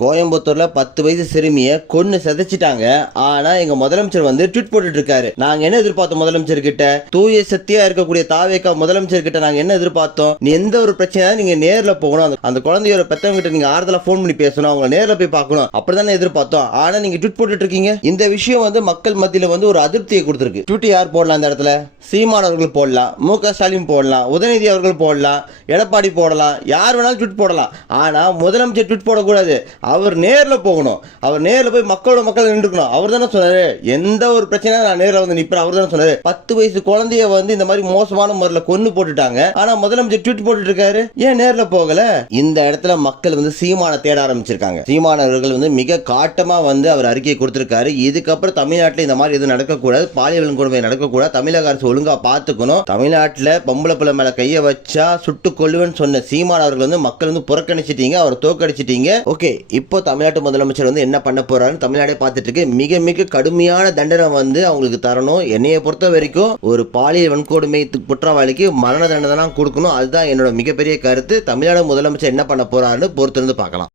கோயம்புத்தூர்ல 10 வயசு சிறுமியை கொன்னு சிதைச்சிட்டாங்க. ஆனா எங்க முதலமைச்சர் வந்து ட்வீட் போட்டுட்டு இருக்காரு. நாங்க என்ன எதிர்பார்த்தோம் முதலமைச்சர் கிட்ட? தூய சக்தியா இருக்கக்கூடிய தாவேகா முதலமைச்சர் கிட்ட நாங்க என்ன எதிர்பார்த்தோம்? நீ எந்த ஒரு பிரச்சனை நீங்க நேர்ல போகணும், அந்த குழந்தையோட பெத்தவங்க கிட்ட நீங்க ஆறுதலா போன் பண்ணி பேசணும், அவங்க நேர்ல போய் பார்க்கணும், அப்படிதானே எதிர்பார்த்தோம். ஆனா நீங்க ட்வீட் போட்டுட்டு இருக்கீங்க. இந்த விஷயம் வந்து மக்கள் மத்தியில வந்து ஒரு அதிருப்தியை கொடுத்திருக்கு. ட்வீட் யார் போடலாம் இந்த இடத்துல? சீமான் அவர்கள் போடலாம், மு.க. ஸ்டாலின் போடலாம், உதயநிதி அவர்கள் போடலாம், எடப்பாடி போடலாம், யார் வேணாலும் ட்வீட் போடலாம். ஆனா முதலமைச்சர் ட்வீட் போடக்கூடாது. அவர் நேர்ல போகணும். அவர் நேர்ல போய் மக்களோட மக்கள் நின்றுக்கணும். அவர் தானே சொன்னாரு, எந்த ஒரு பிரச்சனை நான் நேர்ல வந்து நிப்பேன். அவர் தானே சொன்னாரு. 10 வயசு குழந்தைய வந்து இந்த மாதிரி மோசமான முறையில் கொன்னு போட்டுட்டாங்க. ஆனா முதலமைச்சர் ட்வீட் போட்டுட்டு இருக்காரு. ஏன் நேர்ல போகல? இந்த இடத்துல மக்கள் வந்து சீமான தேட ஆரம்பிச்சிருக்காங்க. சீமான் அவர்கள் வந்து மிக காட்டமா வந்து அவர் அறிக்கையை கொடுத்திருக்காரு. இதுக்கப்புறம் தமிழ்நாட்டில் இந்த மாதிரி எதுவும் நடக்கக்கூடாது, பாலியல் வன்கொடுமை நடக்கக்கூடாது, தமிழக அரசு ஒழுங்கா பார்த்துக்கணும், தமிழ்நாட்டில் பொம்பளை பிள்ளை மேல கைய வச்சா சுட்டுக் கொள்ளுவேன்னு சொன்ன சீமான் அவர்கள் வந்து மக்கள் வந்து புறக்கணிச்சிட்டீங்க, அவர் தோக்கடிச்சிட்டீங்க. ஓகே, இப்போ தமிழ்நாட்டு முதலமைச்சர் வந்து என்ன பண்ண போறாருன்னு தமிழ்நாடே பார்த்துட்டு இருக்கு. மிக மிக கடுமையான தண்டனை வந்து அவங்களுக்கு தரணும். என்னைய பொறுத்த வரைக்கும் ஒரு பாலியல் வன்கொடுமை குற்றவாளிக்கு மரண தண்டனை தான் கொடுக்கணும். அதுதான் என்னோட மிகப்பெரிய கருத்து. தமிழ்நாடு முதலமைச்சர் என்ன பண்ண போறாருன்னு பொறுத்திருந்து பார்க்கலாம்.